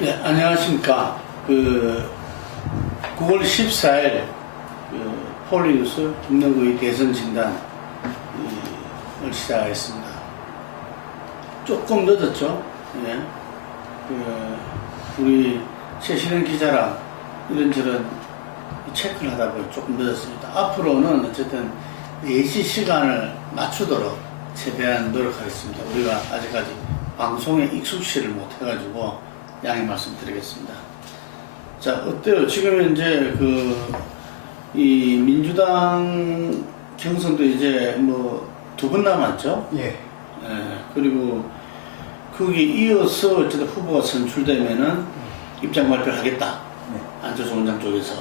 네, 안녕하십니까. 9월 14일 폴리뉴스 김남국의 대선 진단을 시작하겠습니다. 조금 늦었죠. 예. 우리 최신현 기자랑 이런저런 체크를 하다 보니 조금 늦었습니다. 앞으로는 어쨌든 4시 시간을 맞추도록 최대한 노력하겠습니다. 우리가 아직까지 방송에 익숙치를 못해가지고 양해 말씀드리겠습니다. 자, 어때요? 지금 이제 이 민주당 경선도 이제 뭐 2번 남았죠? 예. 그리고 거기에 이어서 어쨌든 후보가 선출되면은 입장 발표를 하겠다. 네. 안철수 원장 쪽에서.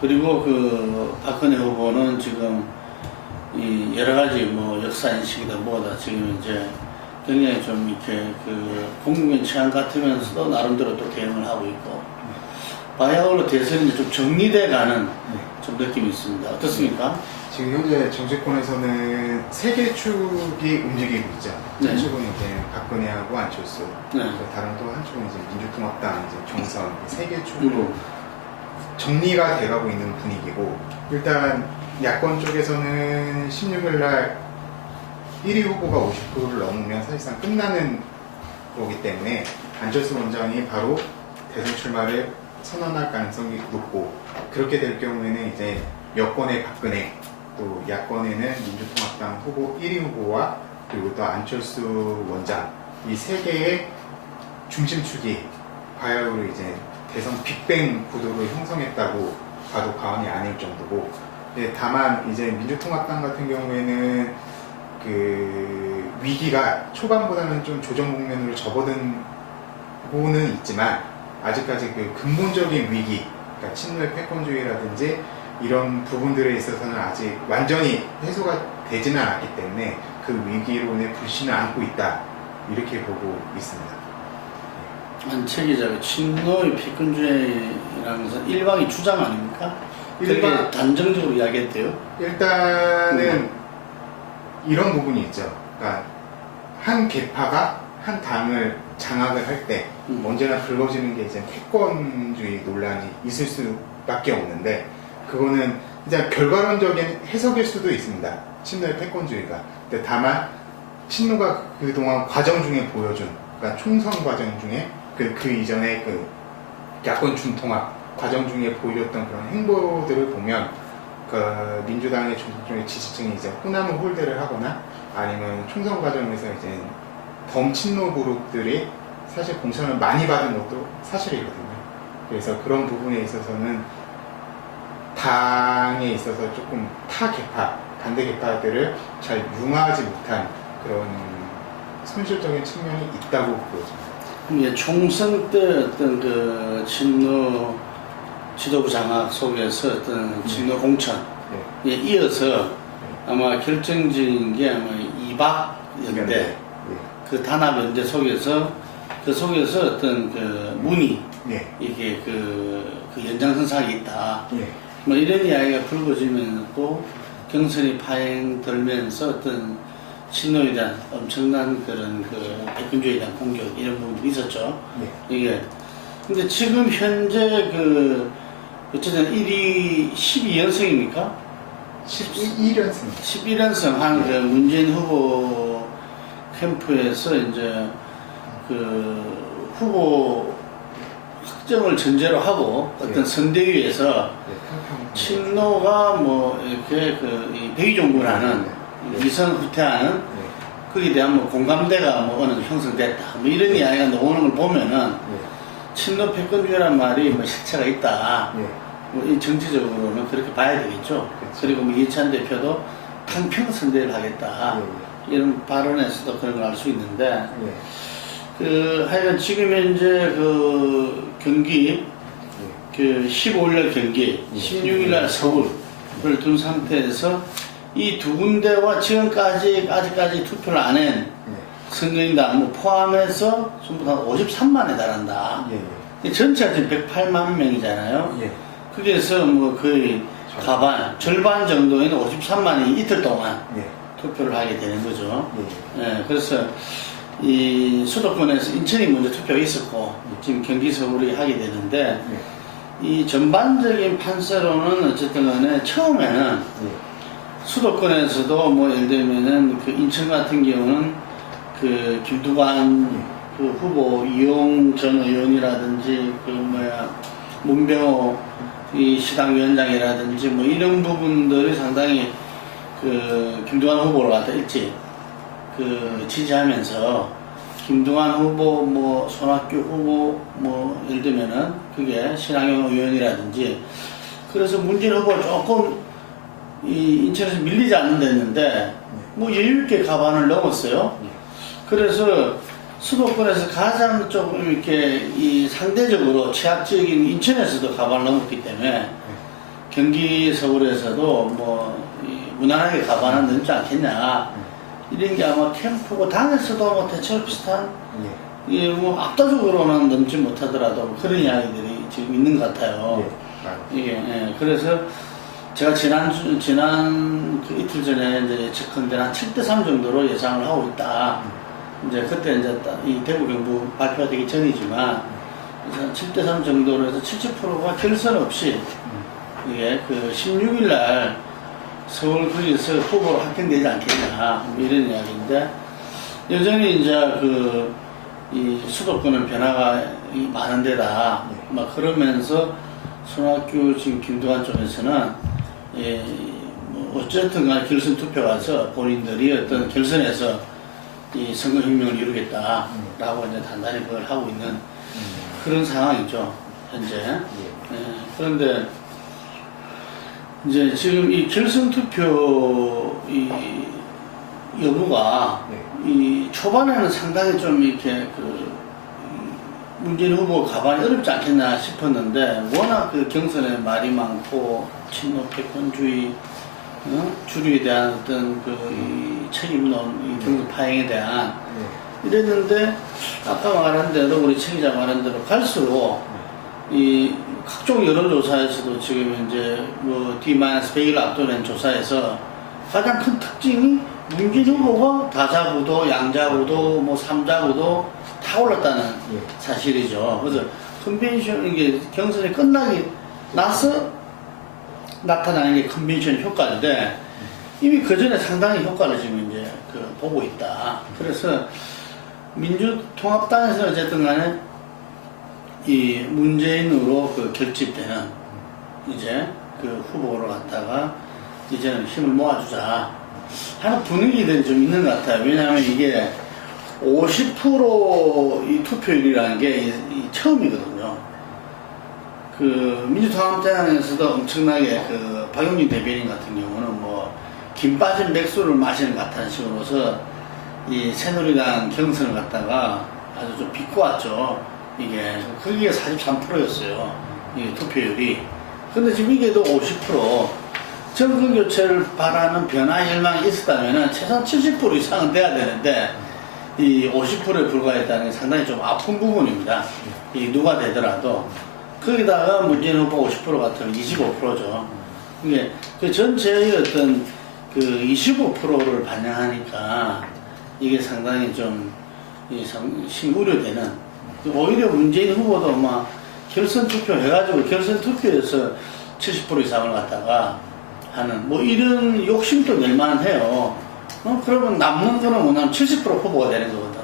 그리고 박근혜 후보는 지금 이 여러 가지 뭐 역사 인식이다 뭐다 지금 이제 굉장히 좀 이렇게 공공연 취향 같으면서도 나름대로 또 대응을 하고 있고 바야흐로 대선이 이제 좀 정리돼 가는 좀 느낌이 있습니다. 어떻습니까? 지금 현재 정치권에서는 세 개 축이 움직이고 있죠. 네. 한축은 이제 박근혜하고 안철수, 네. 다른 또 한축은 이제 민주통합당 이제 경선 세 개 축으로 정리가 돼가고 있는 분위기고, 일단 야권 쪽에서는 16일날 1위 후보가 50%를 넘으면 사실상 끝나는 거기 때문에 안철수 원장이 바로 대선 출마를 선언할 가능성이 높고, 그렇게 될 경우에는 이제 여권의 박근혜, 또 야권에는 민주통합당 후보 1위 후보와 그리고 또 안철수 원장, 이 세 개의 중심축이 바야흐로 이제 대선 빅뱅 구도를 형성했다고 봐도 과언이 아닐 정도고, 다만 이제 민주통합당 같은 경우에는 위기가 초반보다는 좀 조정 국면으로 접어든고는 있지만 아직까지 근본적인 위기, 그러니까 친노의 패권주의라든지 이런 부분들에 있어서는 아직 완전히 해소가 되지는 않았기 때문에 그 위기론의 불신을 안고 있다, 이렇게 보고 있습니다. 안채 기자, 친노의 패권주의라는 것은 일방의 주장 아닙니까? 그렇게 단정적으로 이야기했대요. 일단은 이런 부분이 있죠. 그러니까 한 계파가 한 당을 장악을 할 때 언제나 불거지는 게 이제 패권주의 논란이 있을 수밖에 없는데, 그거는 이제 결과론적인 해석일 수도 있습니다. 친노의 패권주의가. 근데 다만 친노가 그동안 과정 중에 보여준, 그러니까 총선 과정 중에 그 이전에 야권 준통합 과정 중에 보여줬던 그런 행보들을 보면 민주당의 종종 지지층이 이제 호남을 홀대를 하거나 아니면 총선 과정에서 이제 범친노 그룹들이 사실 공천을 많이 받은 것도 사실이거든요. 그래서 그런 부분에 있어서는 당에 있어서 조금 타 계파, 반대 계파들을 잘 융화하지 못한 그런 손실적인 측면이 있다고 보여집니다. 총선 때 어떤 친노 지도부 장악 속에서 어떤 친노 공천에 이어서 아마 결정적인 게 아마 이박연대, 그 단합연대 속에서 어떤 문의, 이게 연장선상이 있다. 뭐 이런 이야기가 불거지면 또 경선이 파행되면서 어떤 친노에 대한 엄청난 그런 패권주의에 대한 공격 이런 부분도 있었죠. 이게 근데 지금 현재 어쨌든 1위 12연승입니까? 11연승. 11연승 한 문재인 후보 캠프에서 이제 후보 확정을 전제로 하고 어떤 선대위에서 친노가 뭐 이렇게 백의종군하는 위선 후퇴하는 거기에 대한 뭐 공감대가 뭐 어느 정도 형성됐다. 뭐 이런 이야기가 나오는 걸 보면은 친노 패권주의란 말이 뭐 실체가 있다. 뭐 이 정치적으로는 그렇게 봐야 되겠죠. 그리고 뭐 이해찬 대표도 탕평 선대를 하겠다. 이런 발언에서도 그런 걸 알 수 있는데, 하여간 지금 현재 경기, 15일날 경기, 16일날 서울을 둔 상태에서 이 두 군데와 지금까지 아직까지 투표를 안 한 선거인단 뭐 포함해서 전부 다 53만에 달한다. 전체가 지금 108만 명이잖아요. 거기에서 뭐 거의 절반 정도에는 53만이 이틀 동안 투표를 하게 되는 거죠. 그래서 이 수도권에서 인천이 먼저 투표가 있었고 지금 경기 서울이 하게 되는데 이 전반적인 판세로는 어쨌든 간에 처음에는 수도권에서도 뭐 예를 들면은 그 인천 같은 경우는 그 김두관 그 후보 이용 전 의원이라든지 그 문병호 이 시당위원장이라든지 뭐 이런 부분들이 상당히 그 김두관 후보를 갖다 일찍 그 지지하면서 김두관 후보 뭐 손학규 후보 뭐 예를 들면은 그게 신학용 의원이라든지 그래서 문재인 후보가 조금 이 인천에서 밀리지 않는 데 했는데 뭐 여유있게 가반을 넘었어요. 그래서 수도권에서 가장 조금 이렇게 이 상대적으로 취약지역인 인천에서도 가반을 넘었기 때문에 경기 서울에서도 뭐 무난하게 가반을 넘지 않겠냐 이런 게 아마 캠프고 당에서도 뭐 대체로 비슷한 뭐 압도적으로는 넘지 못하더라도 그런 이야기들이 지금 있는 것 같아요. 이게 그래서 제가 지난 그 이틀 전에 이제 예측컨대 한 7대3 정도로 예상을 하고 있다. 이제 그때 이제 이 대구 경북 발표가 되기 전이지만 7대3 정도로 해서 70%가 결선 없이 이게 그 16일 날 서울 거기서 후보로 확정되지 않겠냐 이런 이야기인데 여전히 이제 그 이 수도권은 변화가 많은 데다 막 그러면서 손학규 지금 김두관 쪽에서는 뭐 어쨌든 간에 결선 투표 가서 본인들이 어떤 결선에서 이 선거혁명을 이루겠다라고 이제 단단히 그걸 하고 있는 그런 상황이죠, 현재. 그런데 이제 지금 이 결선 투표 이 여부가 이 초반에는 상당히 좀 이렇게 그 문재인 후보 가반이 어렵지 않겠나 싶었는데 워낙 그 경선에 말이 많고 친노 패권주의 주류에 대한 어떤 그 이 책임론, 이 경선 파행에 대한 이랬는데 아까 말한 대로 우리 최 기자 말한 대로 갈수록 이 각종 여론조사에서도 지금 이제 뭐 D-100을 앞두는 조사에서 가장 큰 특징이 문재인 후보가 다자구도, 양자구도, 뭐 삼자구도 다 올랐다는 사실이죠. 그래서 컨벤션 이게 경선이 끝나기 나서 나타나는 게 컨벤션 효과인데 이미 그 전에 상당히 효과를 지금 이제 그 보고 있다. 그래서 민주통합당에서 어쨌든 간에 이 문재인으로 그 결집되는 이제 그 후보를 갖다가 이제는 힘을 모아주자 하는 분위기들이 좀 있는 것 같아요. 왜냐하면 이게 50%이 투표율이라는 게 처음이거든요. 그 민주통합당에서도 엄청나게 그 박용진 대변인 같은 경우는 뭐 김 빠진 맥주를 마시는 것 같다는 식으로서 이 새누리당 경선을 갖다가 아주 좀 비꼬았죠. 이게 그게 43%였어요. 이게 투표율이. 근데 지금 이게 또 50% 정권 교체를 바라는 변화 열망이 있었다면 최소한 70% 이상은 돼야 되는데 이 50%에 불과했다는 게 상당히 좀 아픈 부분입니다. 이 누가 되더라도 거기다가 문재인 후보 50% 같으면 25%죠. 이게 그 전체의 어떤 그 25%를 반영하니까 이게 상당히 좀 우려되는. 오히려 문재인 후보도 막 결선 투표 해가지고 결선 투표에서 70% 이상을 갖다가 하는 뭐 이런 욕심도 낼만해요. 그러면 남는 거는 뭐냐면 70% 후보가 되는 거거든.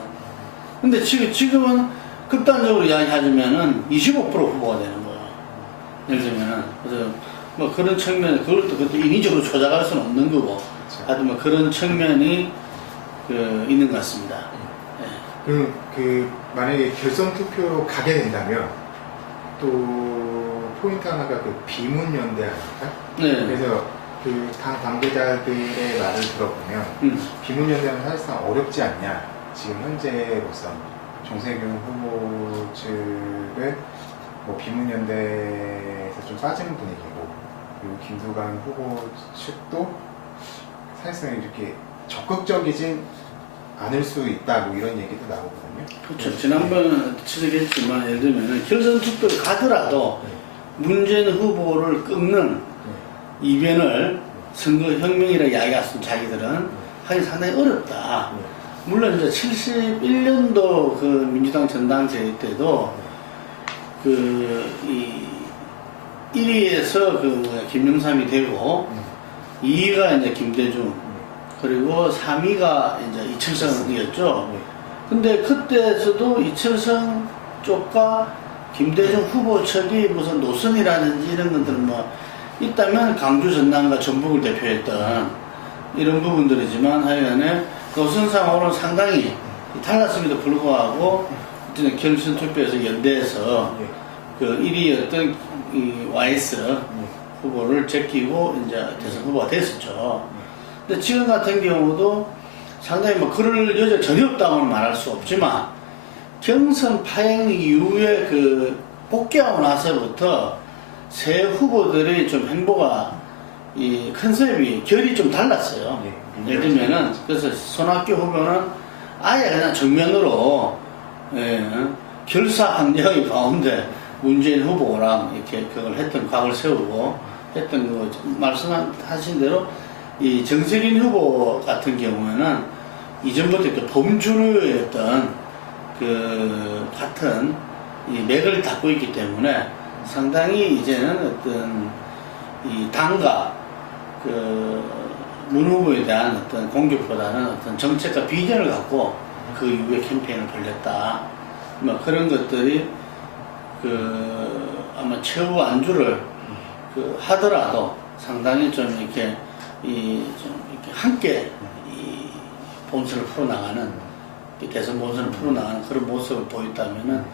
근데 지금은 극단적으로 이야기하자면은 25% 후보가 되는 거야. 예를 들면은 그래서 뭐 그런 측면 그것도 인위적으로 조작할 수는 없는 거고. 하여튼 뭐 그런 측면이 그 있는 것 같습니다. 그럼 그 만약에 결선 투표 가게 된다면 또 포인트 하나가 그 비문연대 아닙니까? 네. 그래서 그 당 관계자들의 말을 들어보면 비문연대는 사실상 어렵지 않냐. 지금 현재로서 정세균 후보 측은 뭐 비문연대에서 좀 빠진 분위기고 그리고 김두관 후보 측도 사실상 이렇게 적극적이진 않을 수 있다 뭐 이런 얘기도 나오거든요. 그렇죠. 지난번 지적했지만 예를 들면 결선 투표를 가더라도 문재인 후보를 꺾는 이변을 선거혁명이라고 이야기했으면 자기들은 하기 상당히 어렵다. 물론 이제 71년도 그 민주당 전당대회 때도 그 이 1위에서 그 김영삼이 되고 2위가 이제 김대중 그리고 3위가 이제 이철성이었죠. 근데 그때에서도 이철성 쪽과 김대중 후보 측이 무슨 노선이라든지 이런 것들 뭐 있다면 강주 전남과 전북을 대표했던 이런 부분들이지만 하여간에 노선상으로는 상당히 달랐음에도 불구하고 이제 결선 투표에서 연대에서 그 1위였던 이 YS 후보를 제끼고 이제 대선 후보가 됐었죠. 근데 지금 같은 경우도 상당히 뭐 그럴 여지 전혀 없다고는 말할 수 없지만 경선 파행 이후에 그 복귀하고 나서부터 새 후보들이 좀 행보가 이 컨셉이 결이 좀 달랐어요. 예를 들면은 그래서 손학규 후보는 아예 그냥 정면으로 결사항쟁의 가운데 문재인 후보랑 이렇게 그걸 했던 각을 세우고 했던 거 말씀하신 대로 이 정세균 후보 같은 경우에는 이전부터 그 범주류였던 그 같은 이 맥을 닫고 있기 때문에 상당히 이제는 어떤 이 당과 그 문 후보에 대한 어떤 공격보다는 어떤 정책과 비전을 갖고 그 이후에 캠페인을 벌였다. 뭐 그런 것들이 그 아마 최후 안주를 그 하더라도 상당히 좀 이렇게 좀 이렇게 함께 이 본선을 풀어나가는 대선 본선을 풀어나가는 그런 모습을 보였다면은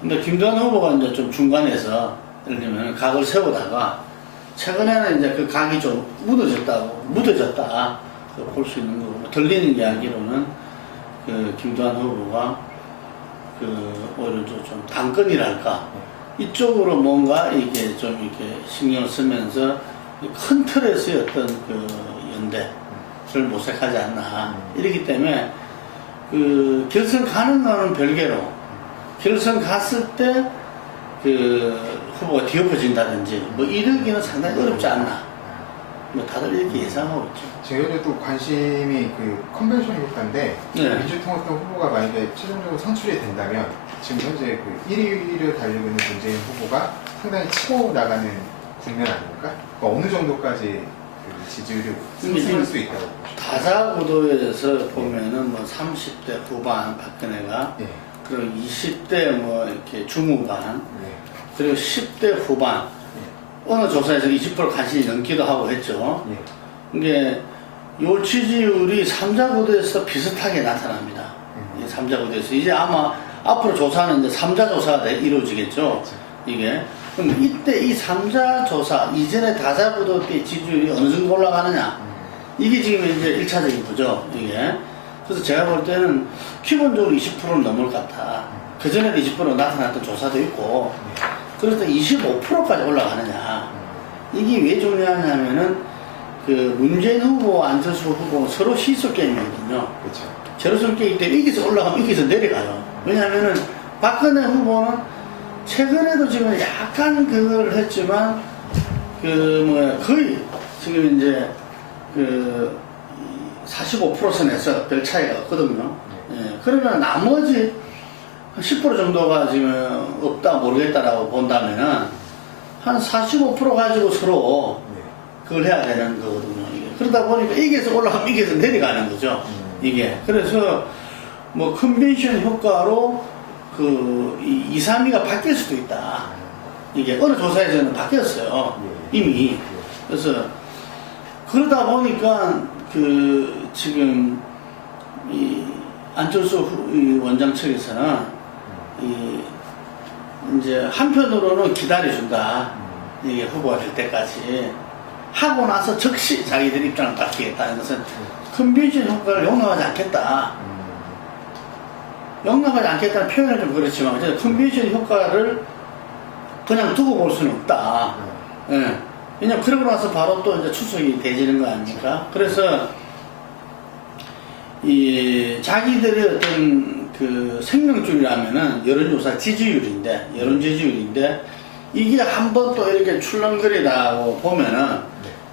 근데 김두한 후보가 이제 좀 중간에서 예를 들면 각을 세우다가 최근에는 이제 그 각이 좀 묻어졌다 볼 수 있는 거고 들리는 이야기로는 그 김두한 후보가 그 오히려 좀 당권이랄까 이쪽으로 뭔가 이게 좀 이렇게 신경을 쓰면서 큰 틀에서의 어떤 그 연대를 모색하지 않나 이렇기 때문에 그 결선 가는 거는 별개로 결선 갔을 때 그 후보가 뒤엎어진다든지 뭐 이러기는 상당히 어렵지 않나 뭐 다들 이렇게 예상하고 있죠. 저희도 관심이 그 컨벤션 효과인데 네. 민주통합당 후보가 만약에 최종적으로 선출이 된다면 지금 현재 그 1위를 달리고 있는 문재인 후보가 상당히 치고 나가는 국면 아닙니까? 그러니까 어느 정도까지 그 지지율이 상승할 수 있다고 보십니까? 다자구도에서 보면은 뭐 30대 후반 박근혜가 예. 그리고 20대 뭐 이렇게 중후반 예. 그리고 10대 후반 어느 조사에서 20% 간신히 넘기도 하고 했죠. 예. 이게 요 지지율이 3자구도에서 비슷하게 나타납니다. 이 3자구도에서 이제 아마 앞으로 조사는 이제 3자 조사가 이루어지겠죠. 그렇죠. 이게 그럼 이때 이 3자 조사 이전에 다자구도 때 지지율이 어느 정도 올라가느냐 이게 지금 이제 1차적인 거죠. 이게 그래서 제가 볼 때는 기본적으로 20%는 넘을 것 같아. 그 전에도 20% 나타났던 조사도 있고 그래서 25%까지 올라가느냐 이게 왜 중요하냐면은 그 문재인 후보, 안철수 후보는 서로 시속 게임이거든요. 그렇죠. 제로섬 게임 때문에 이기서 올라가면 이기서 내려가요. 왜냐하면은 박근혜 후보는 최근에도 지금 약간 그걸 했지만 거의 지금 이제 그 45% 선에서 별 차이가 없거든요. 예, 그러면 나머지 10% 정도가 지금 없다 모르겠다라고 본다면은 한 45% 가지고 서로 그걸 해야 되는 거거든요. 이게. 그러다 보니까 이게서 올라가면 이게서 내려가는 거죠. 이게. 그래서 뭐 컨벤션 효과로 그 2, 3위가 바뀔 수도 있다. 이게 어느 조사에서는 바뀌었어요. 이미. 그래서 그러다 보니까 그 지금 이 안철수 원장 측에서는 이제 한편으로는 기다려준다. 이게 후보가 될 때까지 하고 나서 즉시 자기들 입장을 바뀌겠다는 것은 컨벤션 효과를 용납하지 않겠다. 용납하지 않겠다는 표현은 좀 그렇지만 컨벤션 효과를 그냥 두고 볼 수는 없다. 예. 왜냐면 그러고 나서 바로 또 이제 추석이 되지는 거 아닙니까? 그래서 이 자기들의 어떤 그 생명줄이라면은 여론조사 지지율인데 여론 지지율인데 이게 한번 또 이렇게 출렁거리다고 보면은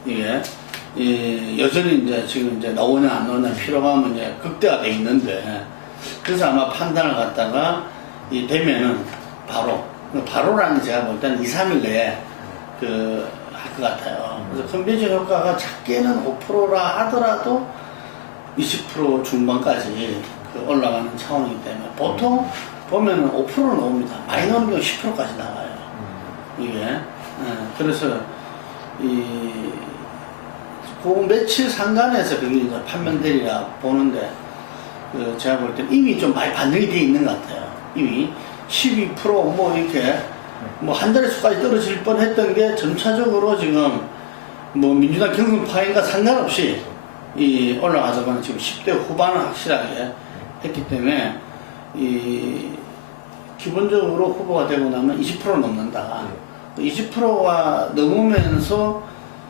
이게 여전히 이제 지금 이제 나오냐 안 나오냐 피로감은 이제 극대화돼 있는데, 그래서 아마 판단을 갖다가 되면은 바로라는 제가 볼 때는 2, 3일 내에 할 것 같아요. 그래서 컨벤션 효과가 작게는 5%라 하더라도 20% 중반까지 올라가는 차원이기 때문에 보통 보면은 5%는 나옵니다. 많이 나오는 경우 10%까지 나와요. 이게. 그래서 그 며칠 상간에서 그게 이제 판명되리라 보는데, 제가 볼 때는 이미 좀 많이 반영이 돼 있는 것 같아요. 이미 12% 뭐 이렇게 뭐 한 자릿수까지 떨어질 뻔 했던 게 점차적으로 지금 뭐 민주당 경선 파행과 상관없이 올라가서는 지금 10대 후반은 확실하게 했기 때문에 기본적으로 후보가 되고 나면 20% 넘는다. 20%가 넘으면서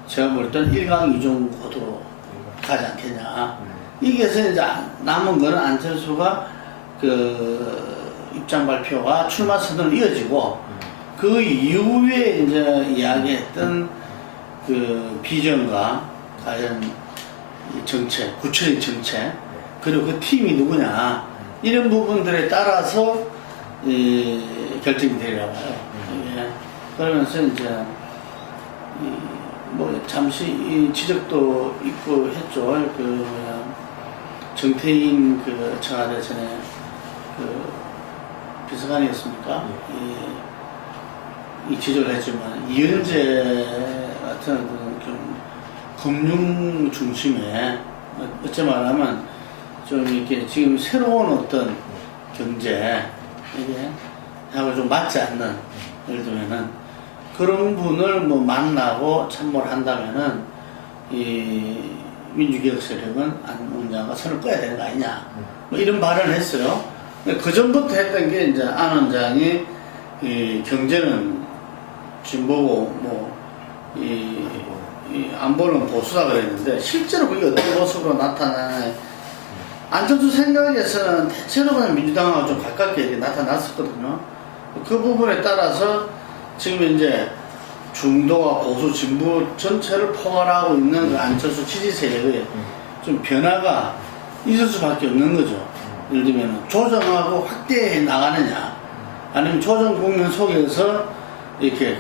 제가 볼 때는 1강 2종 구도로 가지 않겠냐. 이게서 이제 남은 거는 안철수가 입장 발표와 출마 선언을 이어지고, 그 이후에 이제 이야기했던 비전과 과연 정책, 구체적인 정책, 그리고 그 팀이 누구냐, 이런 부분들에 따라서 결정이 되리라고 봐요. 예. 그러면서 이제 뭐 잠시 지적도 있고 했죠. 정태인 청와대 전에 비서관이었습니까? 이 지적을 했지만 이현재 같은 좀 금융 중심의, 어째 말하면 좀 이렇게 지금 새로운 어떤 경제 이게 하고 좀 맞지 않는, 예를 들면은 그런 분을 뭐 만나고 참모를 한다면은 민주개혁 세력은 안 원장과 선을 꺼야 되는 거 아니냐, 뭐 이런 발언을 했어요. 그 전부터 했던 게 이제 안 원장이 경제는 진보고 뭐 안보는 보수다 그랬는데, 실제로 그게 어떤 모습으로 나타나냐, 안철수 생각에서는 대체로 그냥 민주당하고 좀 가깝게 이렇게 나타났었거든요. 그 부분에 따라서 지금 이제 중도와 보수 진보 전체를 포괄하고 있는 그 안철수 지지 세력의 좀 변화가 있을 수밖에 없는 거죠. 예를 들면 조정하고 확대해 나가느냐, 아니면 조정 국면 속에서 이렇게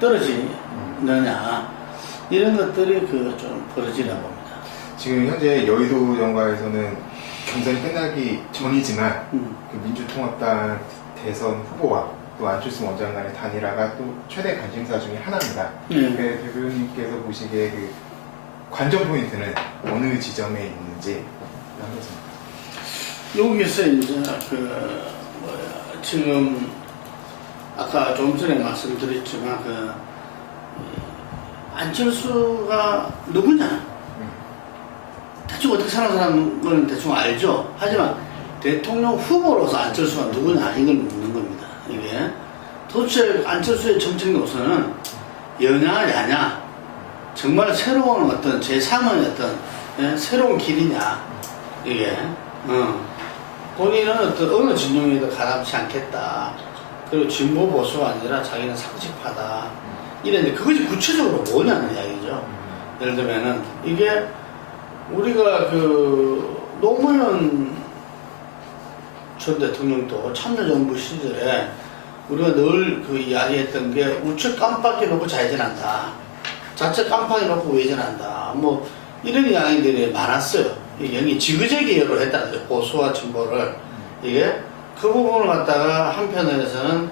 떨어지느냐, 이런 것들이 좀 벌어지라고 봅니다. 지금 현재 여의도 정가에서는 경선이 끝나기 전이지만 그 민주통합당 대선 후보와 또 안철수 원장 간의 단일화가 또 최대 관심사 중에 하나입니다. 대표님께서 보시기에 관전 포인트는 어느 지점에 있는지 한번 여기서 이제 지금 아까 좀 전에 말씀드렸지만 안철수가 누구냐, 대충 어떻게 사는 건 대충 알죠. 하지만 대통령 후보로서 안철수가 누구냐, 이걸 묻는 겁니다. 이게 도대체 안철수의 정책 노선은 여냐 야냐, 정말 새로운 어떤 제3의 어떤 새로운 길이냐, 이게 본인은 어느 진영에도 가담치 않겠다, 그리고 진보 보수가 아니라 자기는 상식파다, 이랬는데 그것이 구체적으로 뭐냐는 이야기죠. 예를 들면은 이게 우리가 노무현 전 대통령도 참여정부 시절에 우리가 늘 이야기했던 게 우측 깜빡이 놓고 좌회전한다, 좌측 깜빡이 놓고 우회전한다, 뭐 이런 이야기들이 많았어요. 이게 지그재기로 했다는 거죠. 보수와 진보를. 이게 그 부분을 갖다가 한편에서는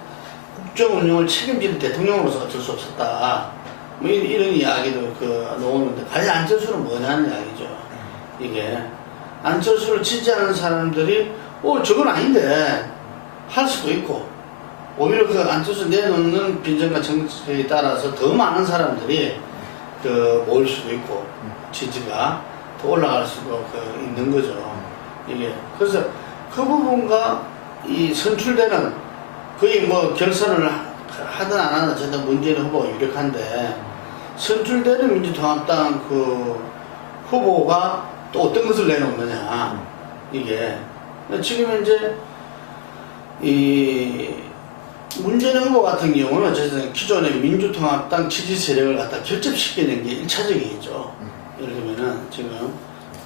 국정 운영을 책임지는 대통령으로서 어쩔 수 없었다, 뭐 이런 이야기도 나오는데, 과연 안철수는 뭐냐는 이야기죠. 이게 안철수를 지지하는 사람들이 저건 아닌데 할 수도 있고, 오히려 안철수 내놓는 빈정과 정책에 따라서 더 많은 사람들이 모일 수도 있고, 지지가 더 올라갈 수도 있는 거죠. 이게 그래서 그 부분과 이 선출되는, 거의 뭐 결선을 하든 안 하든 어쨌든 문재인 후보가 유력한데, 선출되는 민주통합당 후보가 또 어떤 것을 내놓느냐, 이게 지금 이제 문재인 후보 같은 경우는 어쨌든 기존의 민주통합당 지지 세력을 갖다 결집시키는 게 1차적이죠. 예를 들면은 지금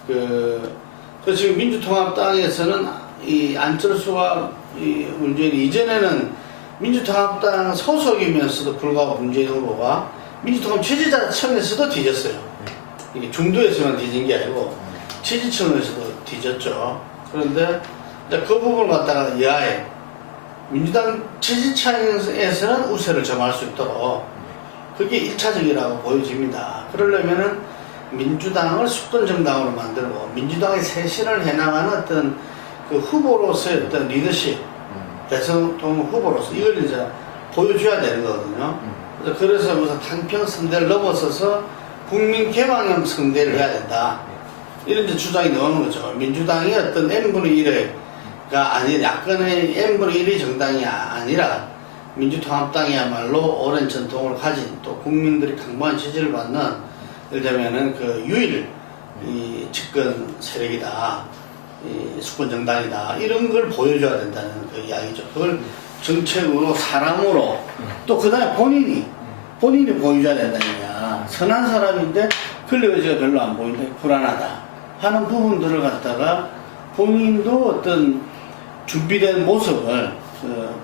그 지금 민주통합당에서는 이 안철수와 이 문재인이 이전에는 민주통합당 소속이면서도 불구하고 문재인 후보가 민주통합 지지자 층에서도 뒤졌어요. 이게 중도에서만 뒤진 게 아니고 지지층에서도 뒤졌죠. 그런데 이제 그 부분을 갖다가 이하에 민주당 지지층에서는 우세를 점할 수 있도록 그게 1차적이라고 보여집니다. 그러려면은 민주당을 수권 정당으로 만들고 민주당의 쇄신을 해나가는 어떤 그 후보로서의 어떤 리더십, 대통령 후보로서 이걸 이제 보여줘야 되는 거거든요. 그래서 무슨 당평 선대를 넘어서서 국민 개방형 선대를 해야 된다. 이런 이제 주장이 나오는 거죠. 민주당이 어떤 n분의 1가 아닌 약간의 n분의 1의 정당이 아니라 민주통합당이야말로 오랜 전통을 가진 또 국민들이 강력한 지지를 받는 예를 들면은 그 유일 이 집권 세력이다, 이 수권 정당이다 이런 걸 보여줘야 된다는 그 이야기죠. 그걸 정책으로 사람으로 또 그다음에 본인이 보여줘야 된다는 거야. 선한 사람인데 권력의지가 별로 안 보이는데 불안하다 하는 부분들을 갖다가 본인도 어떤 준비된 모습을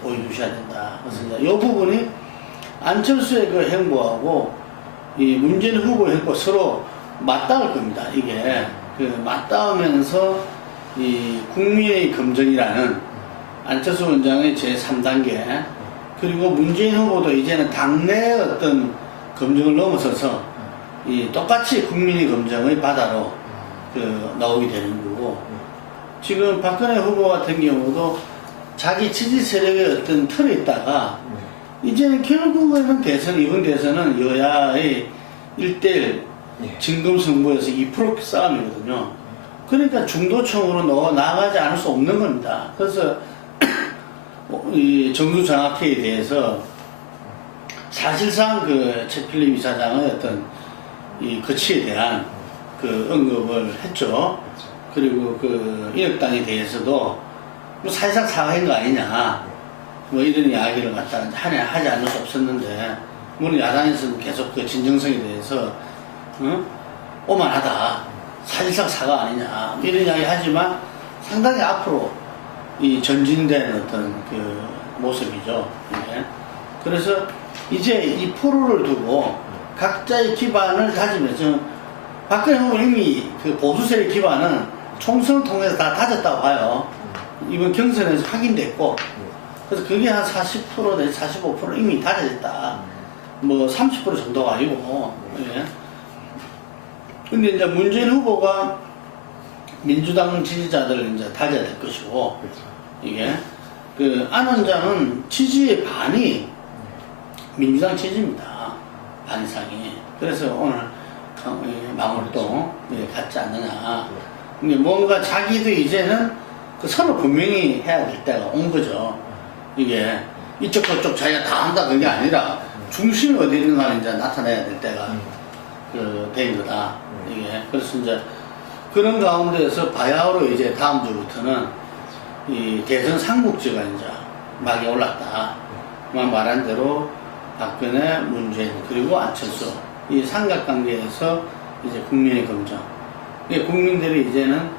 보여주셔야 된다. 그래서 이제 이 부분이 안철수의 그 행보하고 이 문재인 후보 행보 서로 맞닿을 겁니다. 이게 그 맞닿으면서 이 국민의 검증이라는 안철수 원장의 제3단계 그리고 문재인 후보도 이제는 당내의 어떤 검증을 넘어서서 이 똑같이 국민의 검증의 바다로 나오게 되는 거고 지금 박근혜 후보 같은 경우도 자기 지지 세력의 어떤 틀에 있다가 이제는 결국에는 이번 대선은 여야의 1대1 진검승부에서 2% 싸움이거든요. 그러니까 중도층으로 나가지 않을 수 없는 겁니다. 그래서 이 정수 장학회에 대해서 사실상 그 최필립 이사장의 어떤 이 거치에 대한 그 언급을 했죠. 그리고 그 인혁당에 대해서도 뭐 사실상 사과한 거 아니냐. 뭐 이런 이야기를 갖다가 하지 않을 수 없었는데 물론 야당에서는 계속 그 진정성에 대해서 오만하다 사실상 사과 아니냐 이런 이야기 하지만 상당히 앞으로 이 전진된 어떤 그 모습이죠. 이게. 그래서 이제 이 포로를 두고 각자의 기반을 다지면서 박근혜 후보는 이미 그 보수세의 기반은 총선을 통해서 다 다졌다고 봐요. 이번 경선에서 확인됐고 그래서 그게 한 40% 내지 45% 이미 다져졌다. 뭐 30% 정도가 아니고. 예. 근데 이제 문재인 후보가 민주당 지지자들을 이제 다져야 될 것이고, 이게 그 안 원장은 지지의 반이 민주당 지지입니다. 반 이상이. 그래서 오늘 망월동 갔지 않느냐. 근데 뭔가 자기도 이제는 그 선을 분명히 해야 될 때가 온 거죠. 이게 이쪽 저쪽 자기가 다 한다 그게 아니라 중심이 어디 있는가를 이제 나타내야 될 때가 된 거다. 이게 그래서 이제 그런 가운데에서 바야흐로 이제 다음 주부터는 이 대선 삼국지가 이제 막이 올랐다. 말한 대로 박근혜, 문재인 그리고 안철수 이 삼각관계에서 이제 국민의 검증. 국민들이 이제는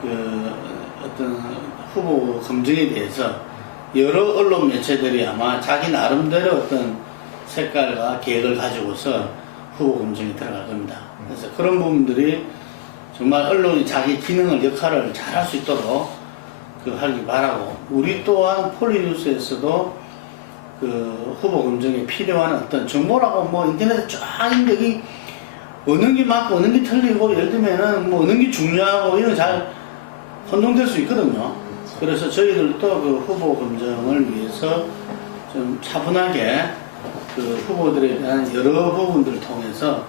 그 어떤 후보 검증에 대해서 여러 언론 매체들이 아마 자기 나름대로 어떤 색깔과 계획을 가지고서 후보 검증에 들어갈 겁니다. 그래서 그런 부분들이 정말 언론이 자기 기능을, 역할을 잘 할 수 있도록 하길 바라고, 우리 또한 폴리뉴스에서도 그 후보 검증에 필요한 어떤 정보라고 뭐 인터넷에 쫙 있는데 여기 어느 게 맞고 어느 게 틀리고 예를 들면은 뭐 어느 게 중요하고 이런 잘 혼동될 수 있거든요. 그래서 저희들도 그 후보 검증을 위해서 좀 차분하게 그 후보들에 대한 여러 부분들을 통해서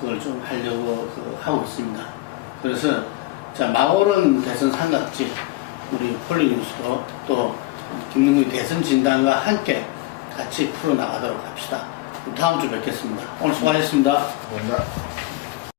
그걸 좀 하려고 하고 있습니다. 그래서 자, 망오른 대선 삼각지 우리 폴리뉴스로 또 김능구의 대선 진단과 함께 같이 풀어나가도록 합시다. 다음 주 뵙겠습니다. 오늘 수고하셨습니다. 감사합니다.